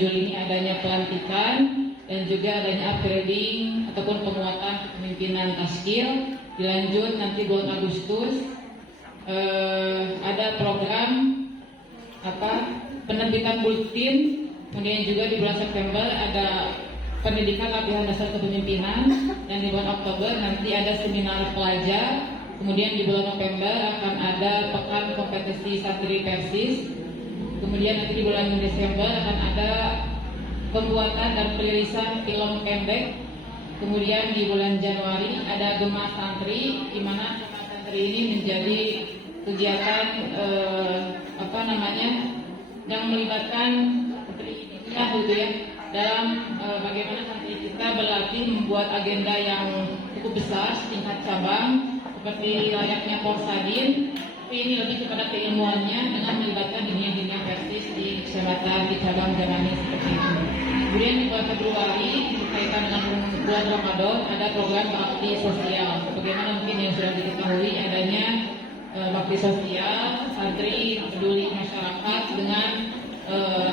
Juli ini adanya pelantikan dan juga adanya upgrading ataupun penguatan kepemimpinan Taskil. Dilanjut nanti bulan Agustus ada program penerbitan bulletin. Kemudian juga di bulan September ada pendidikan latihan dasar kepemimpinan, dan di bulan Oktober nanti ada seminar pelajar. Kemudian di bulan November akan ada pekan kompetisi santri Persis. Kemudian nanti di bulan Desember akan ada pembuatan dan perilisan film pendek. Kemudian di bulan Januari ada Gema Santri, di mana Gema Santri ini menjadi kegiatan yang melibatkan pendidikan gitu ya, dalam bagaimana santri kita berlatih membuat agenda yang cukup besar setingkat cabang seperti layaknya Porsadin. Tapi ini lebih kepada keilmuannya dengan melibatkan dunia-dunia Persis di kecamatan, di cabang Jamani seperti itu. Kemudian di bulan Februari berkaitan dengan bulan Ramadan ada program bakti sosial. Bagaimana mungkin yang sudah diketahui adanya bakti sosial, santri peduli masyarakat dengan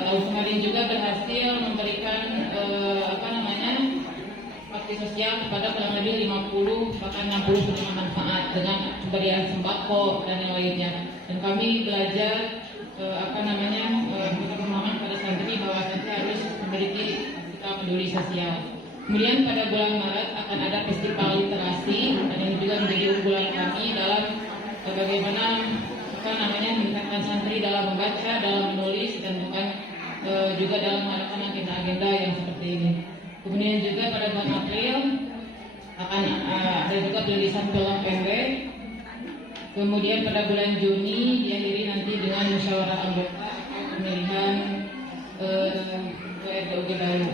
tahun kemarin juga berhasil memberikan bakti sosial kepada kurang lebih 50 bahkan 60 penerima manfaat dengan pemberian sembako dan yang lainnya. Dan kami belajar pemahaman pada santri bahwa santri harus memiliki sikap peduli sosial. Kemudian pada bulan Maret akan ada festival literasi, dan ini juga menjadi unggulan kami dalam bagaimana meningkatkan santri dalam membaca, dalam menulis, dan bukan juga dalam melakukan agenda-agenda yang seperti ini. Kemudian juga pada bulan April akan ada juga perilisan film pendek. Kemudian pada bulan Juni diakhiri nanti dengan musyawarah anggota pemilihan DRD baru.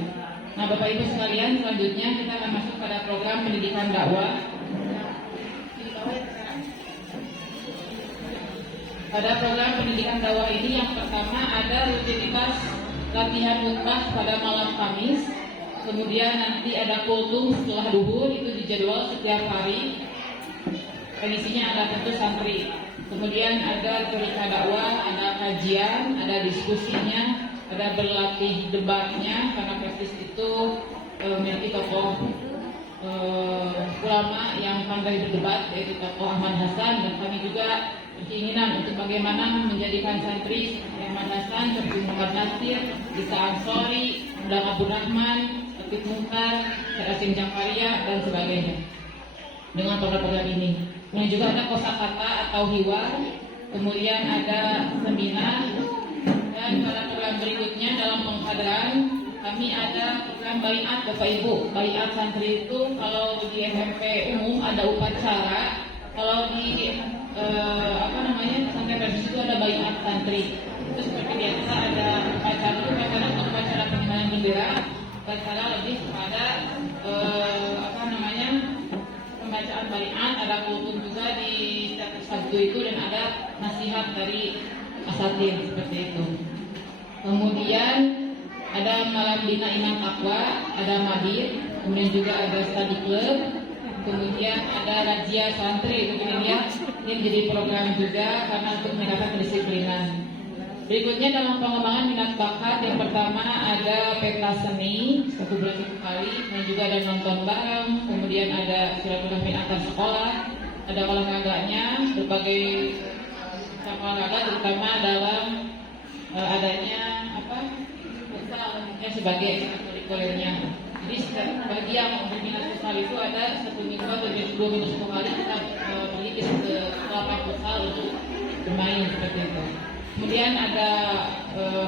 Nah, Bapak Ibu sekalian, selanjutnya kita akan masuk pada program pendidikan dakwah. Pada program pendidikan dakwah ini yang pertama ada rutinitas latihan khutbah pada malam Kamis. Kemudian nanti ada kultum setelah duhur, itu dijadwal setiap hari. Isinya ada tentu santri. Kemudian ada cerita dakwah, ada kajian, ada diskusinya, ada berlatih debatnya, karena Persis itu memiliki tokoh ulama yang pandai berdebat, yaitu tokoh Ahmad Hasan, dan kami juga berkeinginan untuk bagaimana menjadikan santri Ahmad Hasan seperti Muhammad Nasir, Isa Ansori, Undang Abdul Rahman, Atif Muhtar, Serasim Jangkaria, dan sebagainya dengan program-program ini. Kemudian juga ada kosakata atau hiwar, kemudian ada seminar, dan pada program berikutnya dalam penghadaran kami ada program baiat Bapak Ibu. Baiat santri itu kalau di SMP umum ada upacara, kalau di santri Persis itu ada baiat santri. Itu seperti biasa ada upacara pengibaran bendera, upacara lebih kepada pembacaan baiat, ada kultum juga di setiap Sabtu itu, dan ada nasihat dari asatir seperti itu. Kemudian ada malam bina imam takwa, ada madir, kemudian juga ada study club, kemudian ada razia santri. Ini menjadi program juga karena untuk meningkatkan kedisiplinan. Berikutnya dalam pengembangan minat bakat, yang pertama ada peta seni 1 bulan 1 kali, dan juga ada nonton bareng, kemudian ada silaturahmi antar sekolah, ada olahraganya, berbagai olahraga terutama dalam adanya sebagai ekstrakurikulernya. Jadi bagi yang berminat futsal itu ada 1 minggu atau 2 minggu 1 kali kita pergi ke lapangan futsal untuk bermain seperti itu. Kemudian ada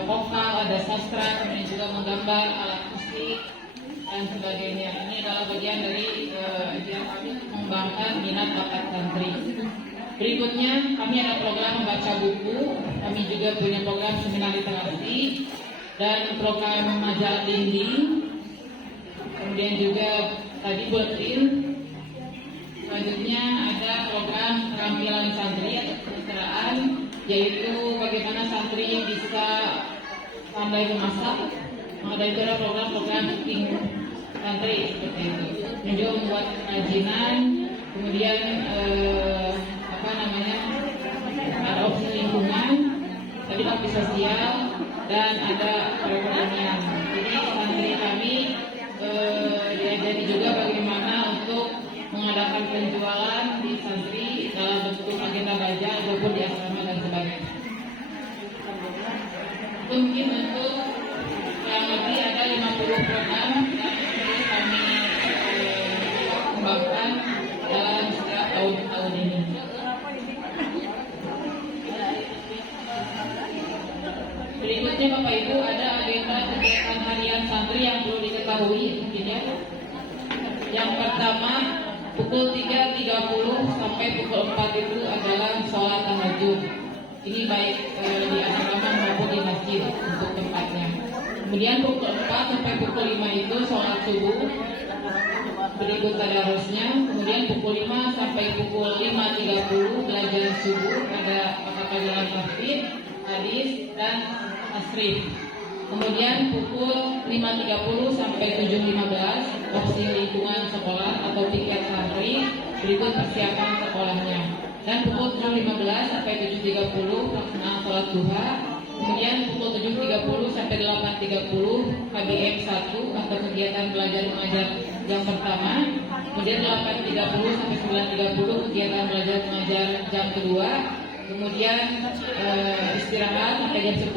vokal, ada sastra, kemudian juga menggambar, alat musik, dan sebagainya. Ini adalah bagian dari yang kami mengembangkan minat bakat santri. Berikutnya kami ada program membaca buku, kami juga punya program seminar literasi dan program majalah dinding. Kemudian juga tadi bulletin. Selanjutnya ada program keterampilan santri atau kesejahteraan, yaitu bagaimana santri bisa pandai memasak. Ada itu ada program-program cooking santri seperti itu. Dan juga membuat kerajinan, kemudian ada opsi lingkungan, tadi bakti sosial, dan ada perekonomian. yang kami kembangkan dalam setiap tahun ini. Berikutnya Bapak Ibu, ada agenda kegiatan harian santri yang perlu diketahui mungkin ya. Yang pertama, pukul 3.30 sampai pukul 4 itu adalah sholat tahajud. Ini baik di asrama maupun di masjid untuk tempatnya. Kemudian pukul 4 sampai pukul 5 itu sholat subuh. Berikut tadarusnya. Kemudian pukul 5 sampai pukul 5.30 belajar subuh. Ada pelajaran tafsir, hadis, dan tasrif. Kemudian pukul 5.30 sampai 7.15 opsi lingkungan sekolah atau tiket santri, berikut persiapan sekolahnya. Dan pukul 7.15 sampai 7.30 pelaksanaan sholat duha. Kemudian pukul 7.30 sampai 8.30 KBM 1 atau kegiatan belajar mengajar yang pertama. Kemudian 8.30 sampai 9.30 kegiatan belajar mengajar jam kedua. Kemudian istirahat sampai jam 10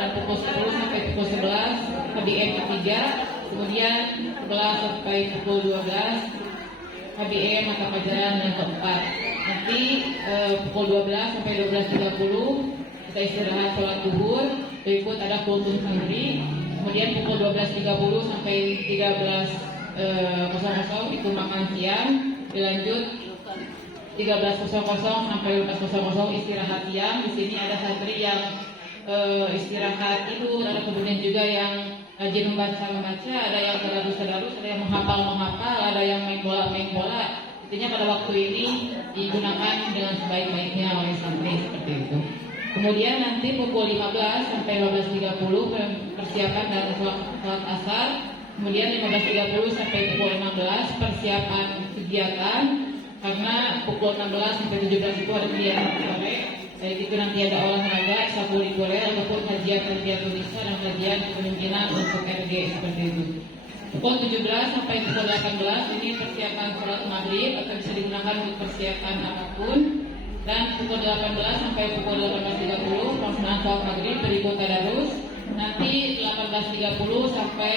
dan pukul 10 sampai pukul 11 KBM ketiga. Kemudian 11 sampai pukul 12 KBM atau pelajaran yang keempat. Nanti pukul 12 sampai 12.30 kita istirahat sholat zuhur. Berikut ada kultum santri. Kemudian pukul 12.30 sampai 13.00 itu makan siang. Dilanjut 13.00 sampai 12.00 istirahat siang. Di sini ada santri yang istirahat tidur, ada kemudian juga yang rajin membaca, ada yang tadarus, ada yang menghafal, ada yang main bola. Intinya pada waktu ini digunakan dengan sebaik-baiknya oleh santri seperti itu. Kemudian nanti pukul 15 sampai 15.30 persiapan dan sholat asar. Kemudian 15.30 sampai pukul 16 persiapan kegiatan. Karena pukul 16 sampai 17 itu ada kegiatan sore. Jadi itu nanti ada olahraga, ekstrakurikuler ataupun kajian tulisan dan kajian kepemimpinan untuk RG seperti itu. Pukul 17 sampai pukul 18 ini persiapan sholat maghrib atau bisa digunakan untuk persiapan apapun. Dan pukul 18 sampai pukul 18.30 pelaksanaan sholat maghrib berikut tadarus. Nanti 18.30 sampai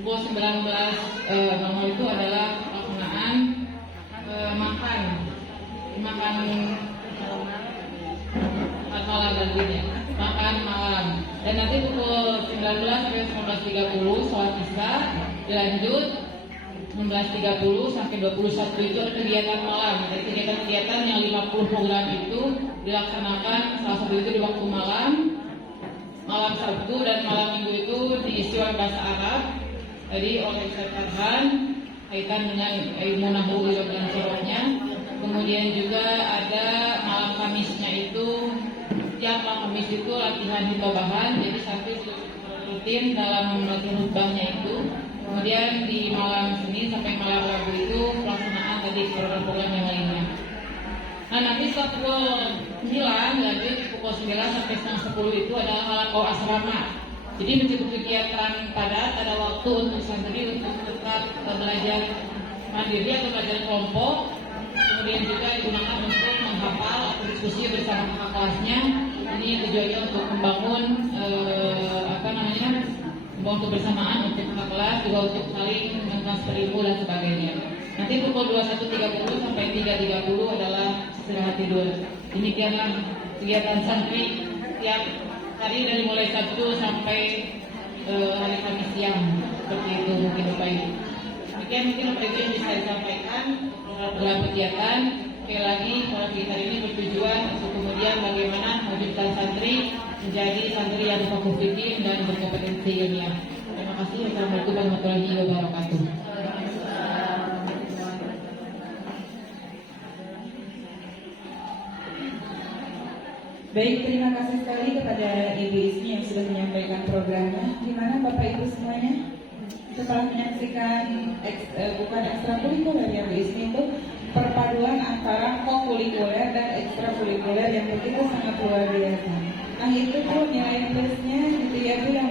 pukul 19.00 itu adalah pelaksanaan makan malam nantinya, makan malam. Dan nanti pukul 19 sampai 19.30 sholat isya. Dilanjut 19.30 sampai 21 itu ada kegiatan malam. Jadi kegiatan-kegiatan yang 50 program itu dilaksanakan salah satu itu di waktu malam Sabtu dan malam Minggu itu diisi oleh bahasa Arab. Jadi oleh Ustaz Farhan kaitan dengan ilmu nahwu dan sorohnya. Kemudian juga ada malam Kamisnya itu, yang malam Kamis itu latihan hitobahan. Jadi santri rutin dalam latihan hutbahnya itu. Kemudian di malam Senin sampai malam Rabu itu pelaksanaan tadi program-program yang lainnya. Nah nanti setelah pukul 9 lanjut pukul 9 sampai setengah 10 itu adalah halaqah asrama. Jadi meskipun kegiatan padat, ada waktu untuk santri untuk tetap belajar mandiri atau belajar kelompok. Kemudian juga digunakan untuk menghafal atau diskusi bersama kakak kelasnya. Ini tujuannya untuk membangun untuk bersamaan untuk kakak kelas, juga untuk saling mentransfer ilmu dan sebagainya. Nanti pukul 21.30 sampai 3.30 adalah istirahat tidur. Demikianlah kegiatan santri tiap hari dari mulai Sabtu sampai hari Kamis siang. Seperti itu mungkin Bapak Ibu. Demikian mungkin Bapak Ibu yang bisa disampaikan dalam kegiatan. Sekali lagi, kalau kegiatan ini bertujuan untuk kemudian bagaimana mewujudkan santri menjadi santri yang fokus fikih dan berkompetensi ilmiah. Terima kasih. Wassalamualaikum warahmatullahi wabarakatuh. Baik, terima kasih sekali kepada Ibu Ismi yang sudah menyampaikan programnya. Di mana Bapak Ibu semuanya setelah menyaksikan bukan ekstrakurikuler ya Bu Ismi, itu perpaduan antara kokurikuler dan ekstrakurikuler yang begitu sangat luar biasa. Nah itu tuh nilai plusnya gitu ya Bu, yang